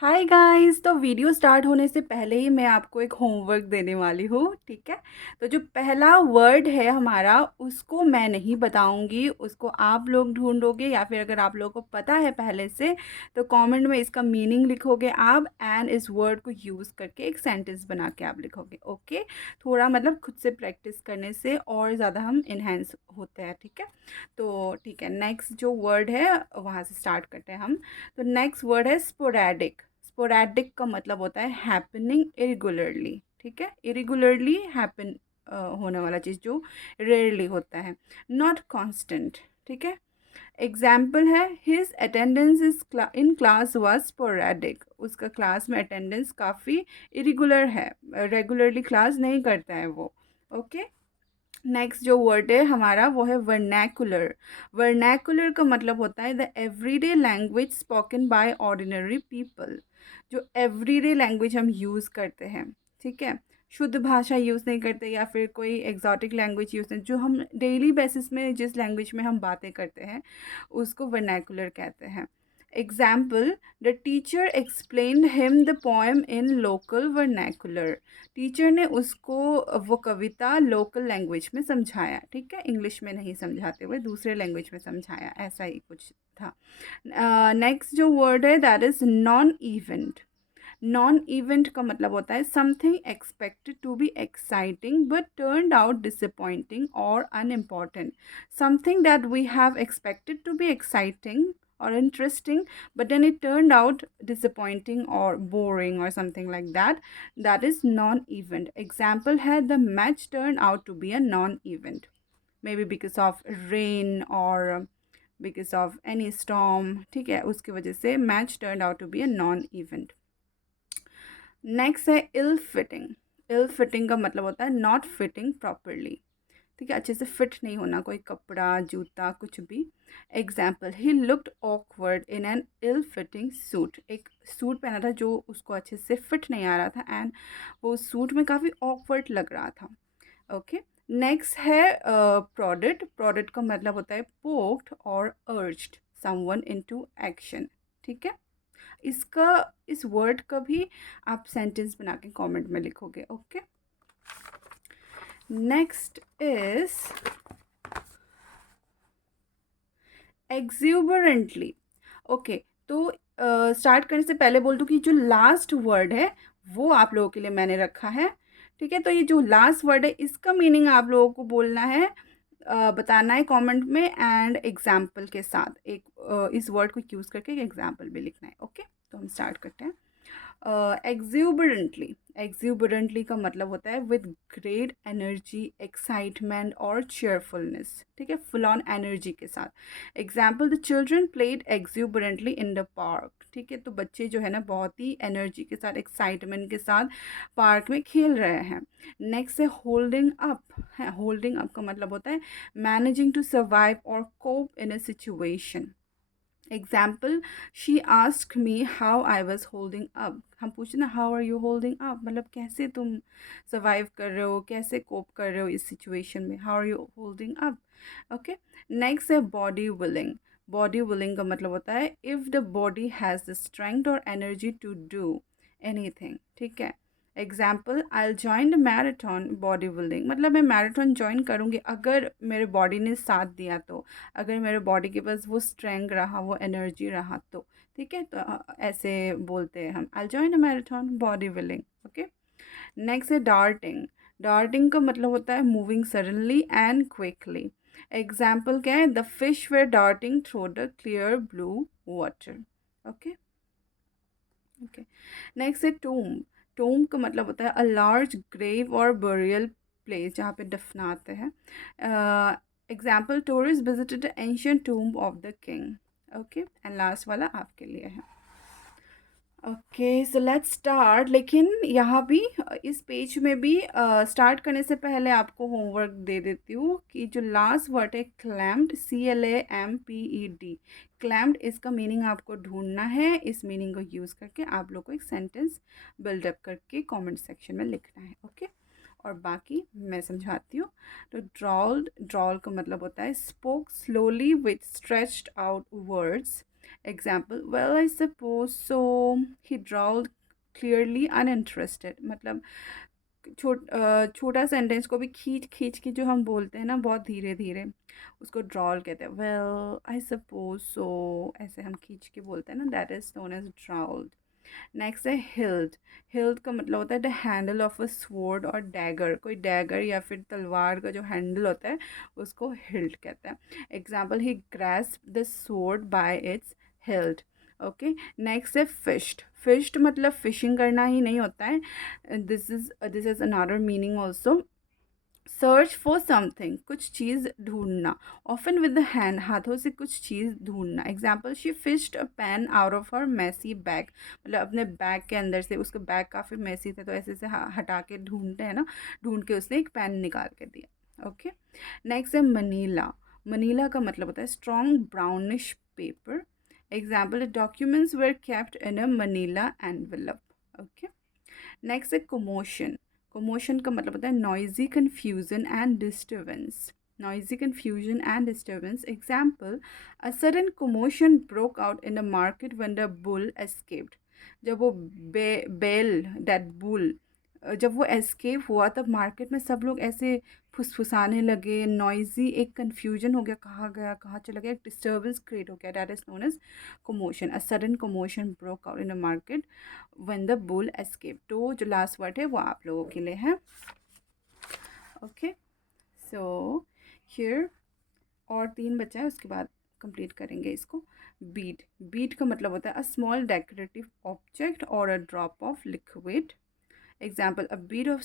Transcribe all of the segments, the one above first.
Hi guys. तो video start होने से पहले ही मैं आपको एक होमवर्क देने वाली हूँ, ठीक है। तो जो पहला वर्ड है हमारा, उसको मैं नहीं बताऊंगी, उसको आप लोग ढूंढोगे, या फिर अगर आप लोगों को पता है पहले से तो कमेंट में इसका मीनिंग लिखोगे आप, एंड इस वर्ड को यूज़ करके एक सेंटेंस बना के आप लिखोगे। ओके, थोड़ा मतलब खुद से प्रैक्टिस करने से और ज़्यादा हम इन्हेंस होते हैं, ठीक है। तो ठीक है, नेक्स्ट जो वर्ड है वहाँ से स्टार्ट करते हैं हम। तो नेक्स्ट वर्ड है स्पोरैडिक। स्पोरैडिक का मतलब होता है हैपनिंग इरेगुलरली, ठीक है। इरेगुलरली हैपन होने वाला चीज़ जो रेयरली होता है, नॉट कांस्टेंट, ठीक है। एग्जाम्पल है, his attendance is in class was sporadic. उसका क्लास में अटेंडेंस काफ़ी इरेगुलर है, रेगुलरली क्लास नहीं करता है वो। ओके, नेक्स्ट जो वर्ड है हमारा वो है वर्नैकुलर। वर्नैकुलर का मतलब होता है the everyday language spoken by ordinary people. जो एवरीडे लैंग्वेज हम यूज़ करते हैं, ठीक है, शुद्ध भाषा यूज़ नहीं करते या फिर कोई एग्जॉटिक लैंग्वेज यूज़ नहीं, जो हम डेली बेसिस में जिस लैंग्वेज में हम बातें करते हैं उसको वर्नैकुलर कहते हैं। Example, the teacher explained him the poem in local vernacular. Teacher ने उसको वो कविता लोकल लैंग्वेज में समझाया, ठीक है, इंग्लिश में नहीं समझाते हुए दूसरे लैंग्वेज में समझाया, ऐसा ही कुछ था। नेक्स्ट जो वर्ड है that is non event. Non event का मतलब होता है something expected to be exciting but turned out disappointing और unimportant. Something that we have expected to be exciting or interesting, but then it turned out disappointing or boring or something like that. That is non-event. Example है, the match turned out to be a non-event, maybe because of rain or because of any storm, ठीक है, उसकी वजह से match turned out to be a non-event. Next है इल fitting. इल fitting का मतलब होता है नॉट फिटिंग प्रॉपरली, ठीक है, अच्छे से फिट नहीं होना, कोई कपड़ा जूता कुछ भी। Example, he looked awkward in an ill fitting suit. एक सूट पहना था जो उसको अच्छे से फिट नहीं आ रहा था, एंड वो सूट में काफ़ी ऑकवर्ड लग रहा था। ओके, नेक्स्ट है प्रोडेड। प्रोडेड का मतलब होता है पोक्ड और अर्ज्ड समवन इनटू एक्शन, ठीक है। इसका इस वर्ड का भी आप सेंटेंस बना के कमेंट में लिखोगे। Okay, next is exuberantly. Okay, तो स्टार्ट करने से पहले बोल दूँ कि जो लास्ट वर्ड है वो आप लोगों के लिए मैंने रखा है, ठीक है। तो ये जो लास्ट वर्ड है इसका मीनिंग आप लोगों को बोलना है, बताना है कमेंट में, एंड एग्जाम्पल के साथ एक इस वर्ड को यूज़ करके एक एग्जाम्पल भी लिखना है। ओके, तो हम स्टार्ट करते हैं। एक्सूबरेंटली। एक्सूबरेंटली का मतलब होता है विद ग्रेट एनर्जी, एक्साइटमेंट और चेयरफुलनेस, ठीक है, फुल ऑन एनर्जी के साथ। Example, the children played exuberantly in the park, ठीक है, तो बच्चे जो है ना बहुत ही एनर्जी के साथ, एक्साइटमेंट के साथ पार्क में खेल रहे हैं। नेक्स्ट है होल्डिंग अप। है, होल्डिंग अप का मतलब होता है मैनेजिंग टू सर्वाइव और cope in a situation. Example, she ask me how I was holding up. हम पूछे ना how are you holding up, मतलब कैसे तुम सर्वाइव कर रहे हो, कैसे कोप कर रहे हो इस सिचुएशन में, how are you holding up. Okay, next है बॉडी विलिंग। बॉडी विलिंग का मतलब होता है if the body has the strength और एनर्जी टू डू एनीथिंग, ठीक है। Example, I will join the marathon body building, मतलब मैं मैराथन ज्वाइन करूँगी अगर मेरे बॉडी ने साथ दिया तो, अगर मेरे बॉडी के पास वो स्ट्रेंथ रहा, वो एनर्जी रहा तो, ठीक है। तो ऐसे बोलते हैं हम, I join a marathon body building. Okay, next है डार्टिंग। डार्टिंग का मतलब होता है moving suddenly and quickly. Example क्या है, the fish were darting through the clear blue water. Okay, okay, next है टूम। टूम का मतलब होता है अ लार्ज ग्रेव और बरियल प्लेस, जहाँ पे दफनाते हैं। Example, tourist visited the ancient tomb of the king. Okay, and last वाला आपके लिए है। Okay, so let's start. लेकिन यहाँ भी इस पेज में भी स्टार्ट करने से पहले आपको होमवर्क दे देती हूँ कि जो लास्ट वर्ड है क्लैम्ड, CLAMPED, क्लैम्ड, इसका मीनिंग आपको ढूंढना है। इस मीनिंग को यूज़ करके आप लोग को एक सेंटेंस बिल्डअप करके कमेंट सेक्शन में लिखना है। ओके, और बाकी मैं समझाती हूँ। तो ड्रॉल्ड, ड्रॉल का मतलब होता है spoke slowly with stretched out words. Example, well I suppose so, he drawled clearly uninterested. मतलब छोटा सेंटेंस को भी खींच खींच के जो हम बोलते हैं ना बहुत धीरे धीरे, उसको ड्रॉल कहते हैं। वेल आई सपोज सो, ऐसे हम खींच के बोलते हैं ना, that is known as drawled. Next है हिल्ड। हिल्ड का मतलब होता है the handle of a sword और डैगर। कोई डैगर या फिर तलवार का जो हैंडल होता है उसको हिल्ड कहते हैं। Example, he grasp the sword bye it's healed. Okay, next है फिश्ड। फिश्ड मतलब फिशिंग करना ही नहीं होता है, this is another meaning also. Search for something, कुछ चीज़ ढूंढना। ऑफन विद द हैंड, हाथों से कुछ चीज़ ढूंढना। Example, she fished a pen out of her messy bag. मतलब अपने बैग के अंदर से, उसका बैग काफ़ी मैसी था तो ऐसे से हटा के ढूंढते हैं ना, ढूंढ के उसने एक पेन निकाल के दिया। ओके, नेक्स्ट है मनीला। मनीला का मतलब होता है strong brownish paper. Example, documents were kept in a manila envelope. Okay, next है कमोशन। कमोशन का मतलब होता है noisy confusion and disturbance. Noisy confusion and disturbance. Example, a sudden commotion broke out in the market when the bull escaped. जब वो bell that bull, जब वो escape हुआ तब मार्केट में सब लोग ऐसे फुसफुसाने लगे, नॉइजी, एक कन्फ्यूजन हो गया, कहाँ गया कहाँ चला गया, एक डिस्टर्बेंस क्रिएट हो गया, that is known as commotion. A sudden commotion broke out in the market when the bull escape. तो जो लास्ट वर्ड है वो आप लोगों के लिए है। ओके, सो हियर और 3 बचा है, उसके बाद कंप्लीट करेंगे इसको। बीड। बीड का मतलब होता है अ स्मॉल डेकोरेटिव ऑब्जेक्ट और a drop of liquid. Example, a bead of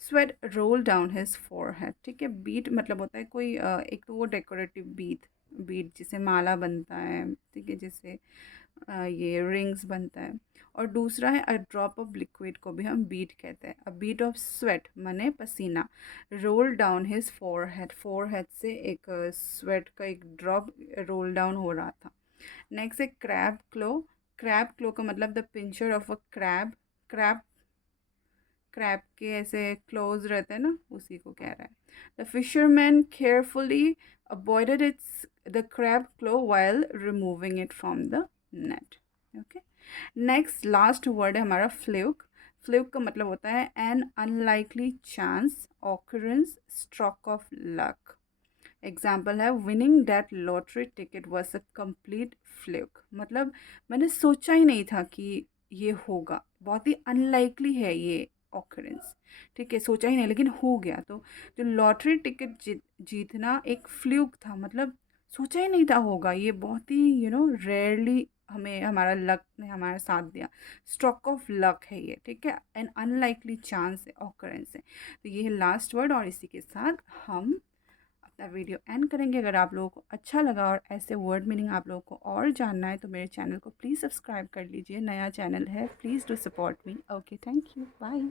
sweat roll down his forehead. ठीक है, बीट मतलब होता है कोई एक तो वो डेकोरेटिव बीट, बीट जिसे माला बनता है, ठीक है, जिसे ये रिंग्स बनता है। और दूसरा है अ ड्रॉप ऑफ लिक्विड, को भी हम बीट कहते हैं। अ बीट ऑफ स्वेट माने पसीना, roll down his forehead, forehead से एक स्वेट का एक ड्रॉप रोल डाउन हो रहा था। नेक्स्ट है क्रैब क्लो। क्रैब क्लो का मतलब the pincher of a crab. Crab, crab के ऐसे क्लोज रहते हैं ना, उसी को कह रहा है। The fisherman carefully avoided its the crab claw while removing it from the net. Okay, next last word है हमारा फ्लूक। फ्लूक का मतलब होता है an unlikely chance, occurrence, stroke of luck. Example है, winning that lottery ticket was a complete fluke. मतलब मैंने सोचा ही नहीं था कि ये होगा, बहुत ही अनलाइकली है ये ऑकरेंस। ठीक है, सोचा ही नहीं लेकिन हो गया। तो जो लॉटरी टिकट जीतना एक फ्लूक था, मतलब सोचा ही नहीं था होगा, ये बहुत ही रेयरली हमें हमारा लक ने हमारा साथ दिया। स्ट्रोक ऑफ लक है ये, ठीक है, एन अनलाइकली चांस है, ऑकरेंस है। तो ये है लास्ट वर्ड और इसी के साथ हम अपना वीडियो एंड करेंगे। अगर आप लोगों को अच्छा लगा और ऐसे वर्ड मीनिंग आप लोगों को और जानना है तो मेरे चैनल को प्लीज़ सब्सक्राइब कर लीजिए। नया चैनल है, please do support me. Okay, thank you, bye.